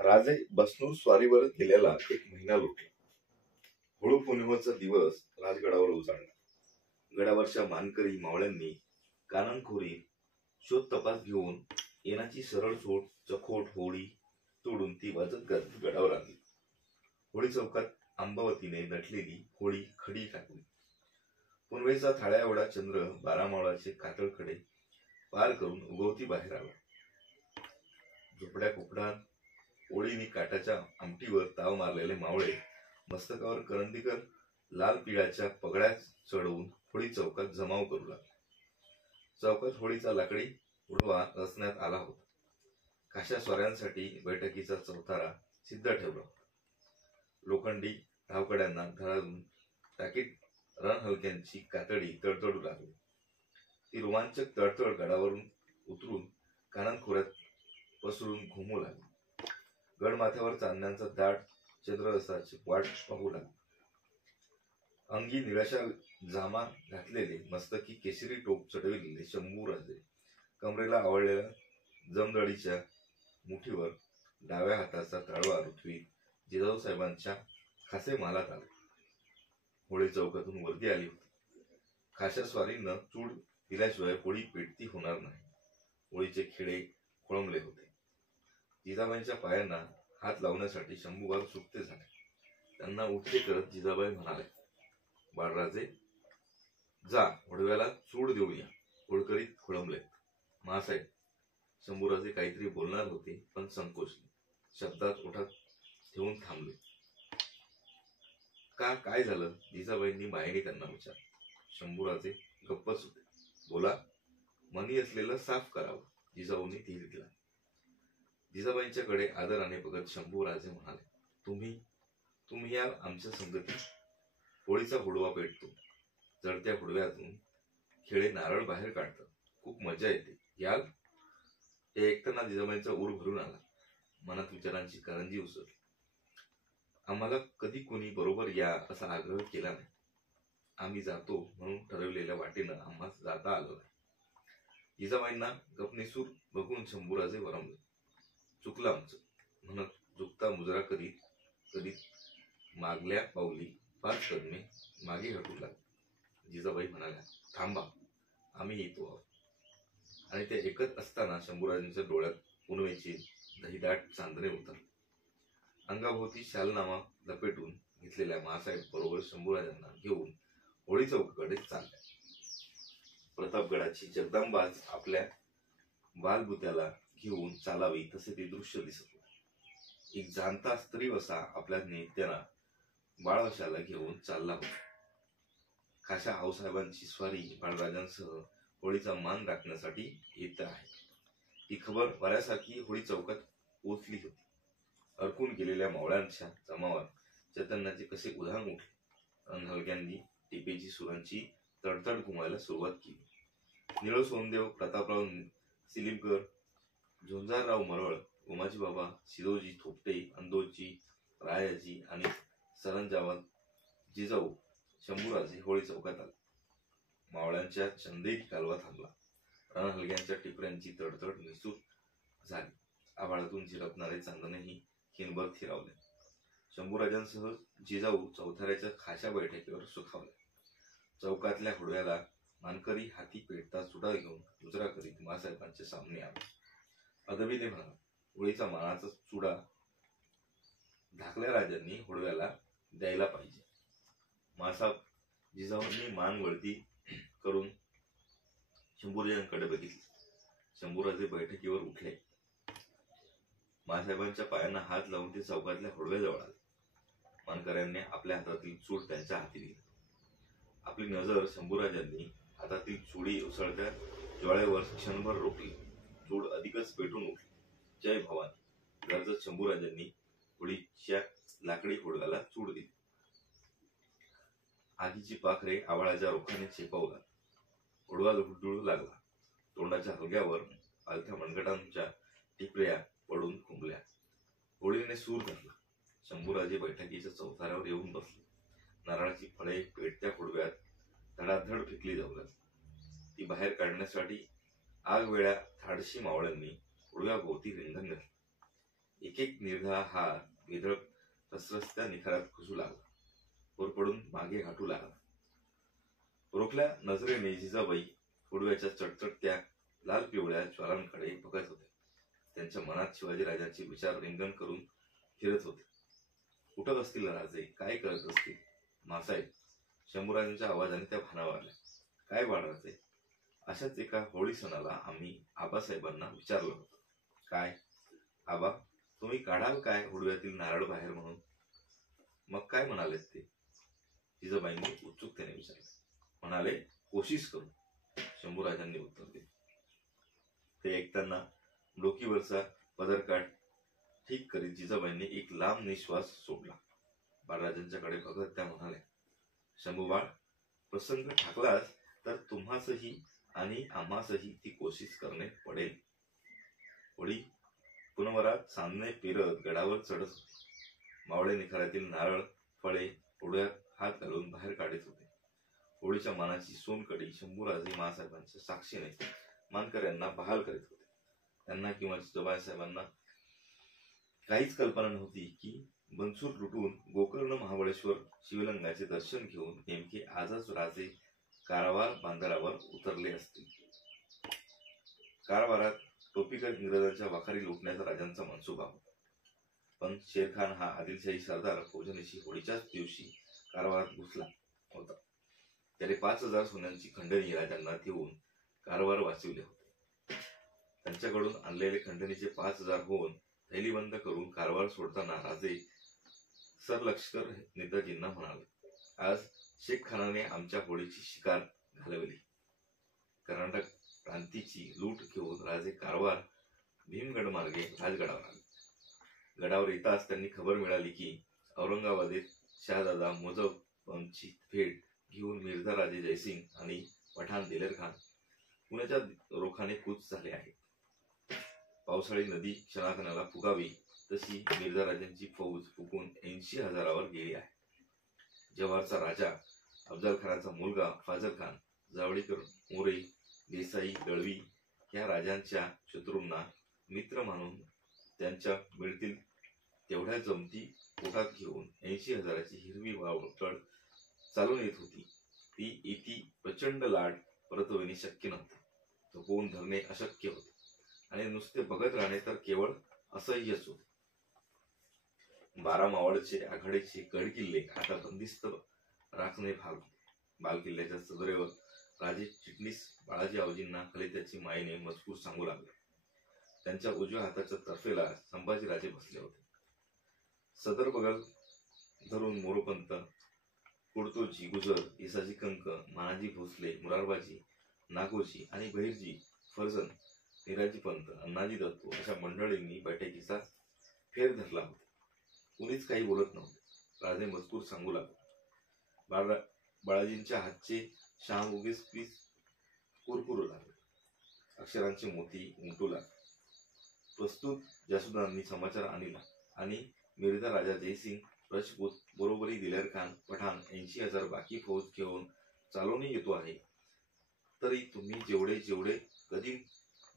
राजे बसनूर स्वारीवर गेलेला एक महिना लोटला. होळू पौर्णिमेचा दिवस राजगडावर उजाडला. गडावरच्या मानकरी मावळ्यांनी काननखोरी शोध तपास घेऊन येनाची सरळ सोट चखोट होळी तोडून ती वाजत गाजत गडावर आणली. होळी चौकात अंबावतीने नटलेली होळी खडी टाकली. पुनवेचा थाळ्या एवढा चंद्र 12 मावळाचे कातळ खडे पार करून उगवती बाहेर आला. झोपड्या कोपडात ओळीनी काटाच्या आमटीवर ताव मारलेले मावळे मस्तकावर करंदीकर लाल पिळाच्या पगड्या चढवून होळी चौकात जमाव करू लागले. चौकात होळीचा लाकडी उडवा रचण्यात आला होता. काशा स्वाऱ्यांसाठी बैठकीचा चौथारा सिद्ध ठेवला होता. लोखंडी धावकड्यांना धरून टाकीत रणहलक्यांची कातडी तडतडू लागली. ती रोमांचक तडतड गडावरून उतरून काननखोऱ्यात पसरून घुमू लागली. गडमाथ्यावर चांदण्यांचा दाट चंद्ररसाची वाट पाहू लागली. अंगी निळाशा जामा घातलेले, मस्तकी केशरी टोप चढविलेले शंभूराजे कमरेला आवळलेल्या जमदडीच्या मुठीवर डाव्या हाताचा तळवा रुतवीत जिजाऊ साहेबांच्या खासे मालात आले. होळी चौकातून वर्दी आली होती. खाशा स्वारीनं चूड दिल्याशिवाय होळी पेटती होणार नाही. होळीचे खेळे खोळंबले होते. जिजाबाईंच्या पायांना हात लावण्यासाठी शंभूबाई सुटते झाले. त्यांना उठते करत जिजाबाई म्हणाले, बाळराजे जा, होडव्याला चूड देऊया. होळकरीत खोळंबले. महासाहेब. शंभूराजे काहीतरी बोलणार होते, पण संकोचले. शब्दात ओठात ठेवून थांबले. काय झालं? जिजाबाईंनी मायेने त्यांना विचारले. शंभूराजे गप्पच होते. बोला. मनी असलेलं साफ करावं. जिजाऊंनी धीर दिला. जिजाबाईंच्याकडे आदराने बघत शंभूराजे म्हणाले, तुम्ही या आमच्या संगतीत. होळीचा हुडवा पेटतो. जळत्या हुडव्यातून खेळे नारळ बाहेर काढतात. खूप मजा येते. याल? हे ऐकताना जिजाबाईंचा ऊर भरून आला. मनात विचारांची करंजी उसळली. आम्हाला कधी कोणी बरोबर या असा आग्रह केला नाही. आम्ही जातो म्हणून ठरवलेल्या वाटेनं आम्हाला जाता आलं नाही. जिजाबाईंना गपनिसूर बघून शंभूराजे वरमले. चुकलं आमचं म्हणत झुकता मुजरा करीत मागल्या पावली 5 कदमे मागे हटू लागले. जिजाबाई म्हणाल्या, थांबा, आम्ही येतो आहोत. आणि ते ऐकत असताना शंभूराजांच्या डोळ्यात पुनवेची दहीदाट चांदणे उतरली. अंगाभोवती शालनामा लपेटून घेतलेल्या मासाहेब बरोबर शंभूराजांना घेऊन होळी चौकाकडे चालल्या. प्रतापगडाची जगदंबाच आपल्या बालबुत्याला घेऊन चालावी तसे ते दृश्य दिसत होते. एक जाणता स्त्रीवसा आपल्या नेत्याला बाळवशाला घेऊन चालला होता. खाशा आऊसाहेबांची स्वारी बाळराजांसह होळीचा मान राखण्यासाठी येत आहे. ही खबर वाऱ्यासारखी होळी चौकात पोचली होती. अडकून गेलेल्या मावळ्यांच्या जमावात चैतन्याचे कसे उधाण उठले. रणहलक्यांनी टिपेची सुरांची तडतड घुमायला सुरुवात केली. निळू सोनदेव, प्रतापराव सिलिमकर, झुंजारराव मरळ, उमाजी बाबा, सिरोजी थोपटे, अंदोजी, रायाजी आणि सरंजामात जिजाऊ शंभूराजे होळी चौकात आले. मावळ्यांच्या चंदेरी कालवा थांबला. रणहलग्यांच्या टिपऱ्यांची तडतड निसूर झाली. आभाळातून झिरपणारे चांदणेही खिनभर थिरावले. शंभूराजांसह जिजाऊ चौथऱ्याच्या खाशा बैठकीवर सुखावले. चौकातल्या हुडव्याला मानकरी हाती पेटता चुडा घेऊन मुजरा करीत मासाहेबांच्या सामने आले. अदबीने म्हणाला, होळीचा मानाचा चुडा धाकल्या राजांनी हुडव्याला द्यायला पाहिजे. मासाहेब जिजाऊंनी मान वळती करून शंभूराजांकडे बघितले. शंभूराजे बैठकीवर उठले. मासाहेबांच्या पायांना हात लावून ते चौकातल्या हुडव्याजवळ आले. मानकऱ्यांनी आपल्या हातातील चूड त्यांच्या हाती दिली. आपली नजर शंभूराजांनी हातातील चुडी उसळत्या ज्वाळेवर क्षणभर रोखली. चूड अधिकच पेटून उठली. जय भवानी गरजत शंभूराजांनी होळीच्या लाकडी हुडव्याला चूड दिली. आगीची पाखरे आवाळाच्या रोखाने चेपावू लागली. हुडवा डुळू लागला. तोंडाच्या हलग्यावर पालथ्या मनगटांच्या टिपऱ्या पडून खुंबल्या. होळीने सूर धरला. शंभूराजे बैठकीच्या चौथऱ्यावर येऊन बसले. नारळाची फळे पेटत्या हुडव्यात धडाधड फेकली जाऊ लागली. ती बाहेर काढण्यासाठी आग वेळ्या थाडशी मावळ्यांनी हुडव्याभोवती रिंगण घातले. एक एक निर्धार हार वेदळ रसरस्त्या निखारात घुसू लागला. होरपडून मागे हटू लागला. रोखल्या नजरेने जिजाबाई उडव्याच्या चटचटत्या लाल पिवळ्या ज्वालांकडे बघत होते. त्यांच्या मनात शिवाजीराजांचे विचार रिंगण करून फिरत होते. कुठत असतील राजे, काय करत असतील मासाहेब. शंभूराजांच्या आवाजाने त्या भानावरल्या. काय बाळराजे, अशाच एका होळी सणाला आम्ही आबासाहेबांना विचारलं होतं. काय आबा, तुम्ही काढाल काय हुडव्यातील नारळ बाहेर म्हणून? मग काय म्हणालेत ते? जिजाबाईंनी उत्सुकतेने विचारले. म्हणाले, कोशिश करू, शंभूराजांनी उत्तर दिले. ते ऐकताना डोकीवरचा पदरकाठ ठीक करीत जिजाबाईंनी एक लांब निश्वास सोडला. बाळराजांच्याकडे बघत त्या म्हणाल्या, शंभूबाळ, प्रसंग ठाकलास तर तुम्हासही आणि आम्हासही ती कोशिश करणे पडेल. होळी पुनवरात सामने पेरत गडावर चढत होते. मावळे निखारातील नारळ फळे पुढ्यात हात घालून बाहेर काढत होते. होळीच्या मानाची सोनकडी शंभूराजे मासाहेबांच्या साक्षीने मानकऱ्यांना बहाल करीत होते. त्यांना किंवा जिजाबाईसाहेबांना काहीच कल्पना नव्हती की बनसूर लुटून गोकर्ण महाबळेश्वर शिवलिंगाचे दर्शन घेऊन नेमके आजच राजे कारवार बांधारावर उतरले असतील. कारवारात टोपीकर इंग्रजांच्या वाखारी लुटण्याचा राजांचा मनसुबा होता. पण शेरखान हा आदिलशाही सरदार फौजनीशी होळीच्याच दिवशी कारवारात घुसला होता. त्याने 5,000 सोन्यांची खंडणी राजांना देऊन कारवार वाचविले होते. त्यांच्याकडून आणलेले खंडणीचे 5,000 होऊन थैलीबंद करून कारवार सोडताना राजे सरलष्कर नेताजींना म्हणाले, आज शेख खानाने आमच्या होळीची शिकार घालवली. कर्नाटक प्रांतीची लूट घेऊन राजे कारवार भीमगड मार्गे राजगडावर आले. गडावर येताच त्यांनी खबर मिळाली की औरंगाबादेत शहादादा मुजफ्फरची भेट घेऊन मिर्झा राजे जयसिंग आणि पठाण दिलेर खान पुण्याच्या रोखाने कूच झाले आहे. पावसाळी नदी क्षणाकणाला फुगावी तशी मिर्झा राजांची फौज फुकून 80,000वर गेली आहे. जव्हारचा राजा अफजल खानाचा मुलगा फाजल खान, जावळीकर, मोरे, देसाई, दळवी या राजांच्या शत्रूंना मित्र मानून त्यांच्या मिळतील तेवढ्या जमती पोटात घेऊन 80,000ची हिरवी वावटळ चालून येत होती. ती इति प्रचंड लाट परतविणे शक्य नव्हते. थोपवून धरणे अशक्य होते आणि नुसते बघत राहणे तर केवळ असह्यच होते. 12 मावळचे आघाडीचे गडकिल्ले आता बंदिस्त राखणे भाग होते. बालकिल्ल्याच्या सदरेवर राजे चिटणीस बाळाजी आवजींना कलित्याची मायेने मजकूर सांगू लागले. त्यांच्या उजव्या हाताच्या तर्फेला संभाजीराजे बसले होते. सदर बगल धरून मोरोपंत, कुडतोजी गुजर, येसाजी कंक, मानाजी भोसले, मुरारबाजी, नागोजी आणि बहिरजी फर्जन, निराजी पंत, अण्णाजी दत्तो अशा मंडळींनी बैठकीचा फेर धरला होता. कुणीच काही बोलत नव्हते. राजे मजकूर सांगू लागले. बाळाजींच्या हातचे शाम उगीच पीस कुरकुरू लागले. अक्षरांचे मोती उमटू लागले. प्रस्तुत जासुदांनी समाचार आणला आणि मिर्झा राजा जयसिंग राजपूत बरोबरी दिलेर खान पठाण 80,000 बाकी फौज घेऊन चालवणे येतो आहे. तरी तुम्ही जेवढे जेवढे कधी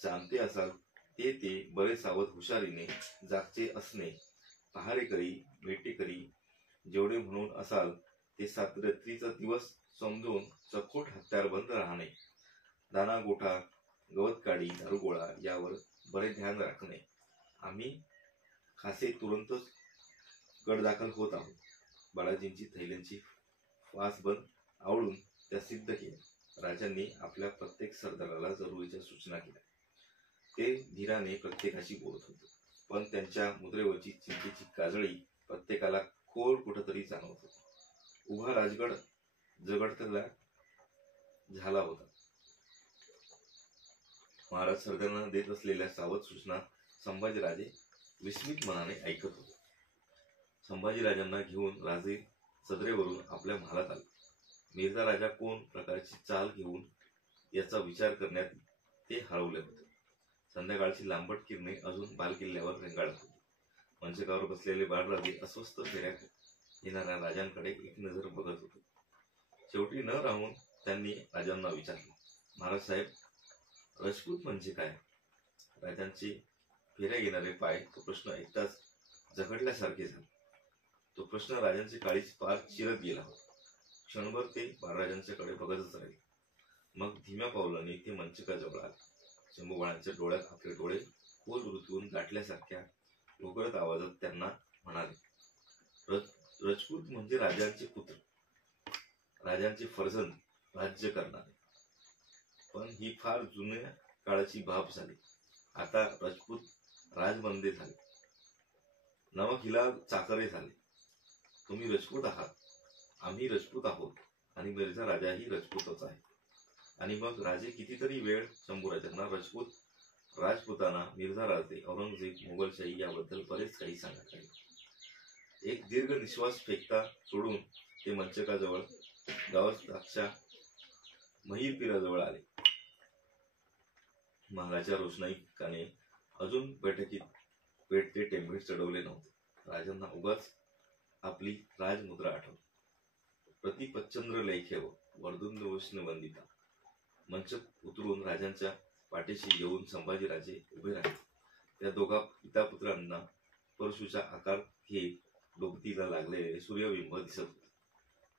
जाणते असाल ते बरे सावध हुशारीने जागचे असणे, पहारेकरी भेटेकरी जेवढे म्हणून असाल ते सातरात्रीचा दिवस समजून चखोट हत्यारबंद राहणे, दाना गोठा गवतकाडी दारुगोळा यावर बरे ध्यान राखणे. आम्ही खासे तुरंतच गडदाखल होत आहोत. बाळाजींची थैल्यांची फासबंद आवळून त्या सिद्ध केल्या. राजांनी आपल्या प्रत्येक सरदाराला जरुरीच्या सूचना केल्या. ते धीराने प्रत्येकाशी बोलत होते, पण त्यांच्या मुद्रेवरची चिंतेची काजळी प्रत्येकाला खोल कुठंतरी जाणवत होती. उभा राजगड जगडतला झाला होता. महाराज सरदारांना देत असलेल्या सावध सूचना संभाजीराजे विस्मित मनाने ऐकत होते. संभाजीराजांना घेऊन राजे सदरेवरून आपल्या महालात आले. मिर्झा राजा कोण प्रकारची चाल घेऊन याचा विचार करण्यात ते हरवले होते. संध्याकाळची लांबट किरणे अजून बालकिल्ल्यावर रेंगाळत होती. मंचकावर बसलेले बाळराजे अस्वस्थ फेऱ्या येणाऱ्या राजांकडे एक नजर बघत होते. शेवटी न राहून त्यांनी राजांना विचारले, महाराज साहेब, राजपूत म्हणजे काय? राजांचे फेऱ्या घेणारे पाय तो प्रश्न एकदाच जखडल्यासारखे झाले. तो प्रश्न राजांची काळीच पार चिरत गेला होता. क्षणभर ते बाळराजांच्याकडे बघतच राहिले. मग धीम्या पावलांनी ते मंचकाजवळ आले. शंभूबाळांच्या डोळ्यात आपले डोळे खोल वृत्तून गाठल्यासारख्या घोगरत आवाजात त्यांना म्हणाले, राजपूत म्हणजे राजांचे पुत्र, राजांचे फर्जंद, राज्य करणारे. पण ही फार जुन्या काळाची बाब झाली. आता राजपूत राजबंदे झाले, नवखिला चाकरे झाले. तुम्ही राजपूत आहात, आम्ही राजपूत आहोत आणि मिर्झा राजाही राजपूतच आहे. आणि मग राजे कितीतरी वेळ शंभूराजांना राजपूत, राजपुताना, मिर्झा राजे, औरंगजेब, मोगलशाही याबद्दल बरेच काही सांगत राहिले. एक दीर्घ निश्वास फेकता सोडून ते मंचकाजवळ गावच्या महिर पिराजवळ आले. महालाच्या रोषणाईकाने अजून बैठकीत पेटते टेंबे चढवले नव्हते. राजांना उगाच आपली राजमुद्रा आठवली. प्रतिपच्चंद्र लेखेव वर्धुंदवष्ण वंदिता. मंच उतरून राजांच्या पाठीशी येऊन संभाजीराजे उभे राहिले. त्या दोघा पितापुत्रांना परशूचा आकार घेत डोबतीला लागलेले सूर्यबिंब दिसत होते.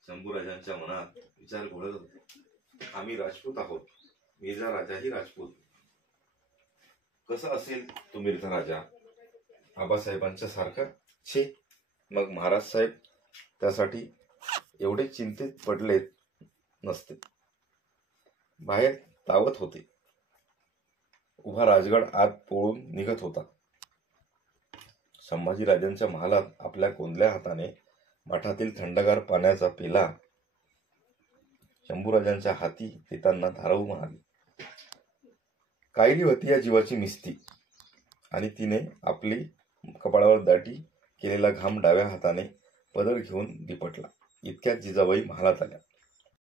शंभूराजांच्या मनात विचार घोळत होते. आम्ही राजपूत आहोत, मिर्झा राजाही राजपूत. कसा असेल तो मिर्झा राजा? आबासाहेबांच्या सारखा? छे, मग महाराज साहेब त्यासाठी एवढे चिंतित पडलेत नसते. बाहेर तावत होते. उभा राजगड आत पळून निघत होता. संभाजीराजांच्या महालात आपल्या कोंदल्या हाताने माठातील थंडगार पाण्याचा पेला शंभूराजांच्या हाती देताना धाराऊ म्हणाली, कायली होती या जीवाची मिस्ती. आणि तिने आपली कपाळावर दाटी केलेला घाम डाव्या हाताने पदर घेऊन दिपटला. इतक्यात जिजाबाई महालात आल्या.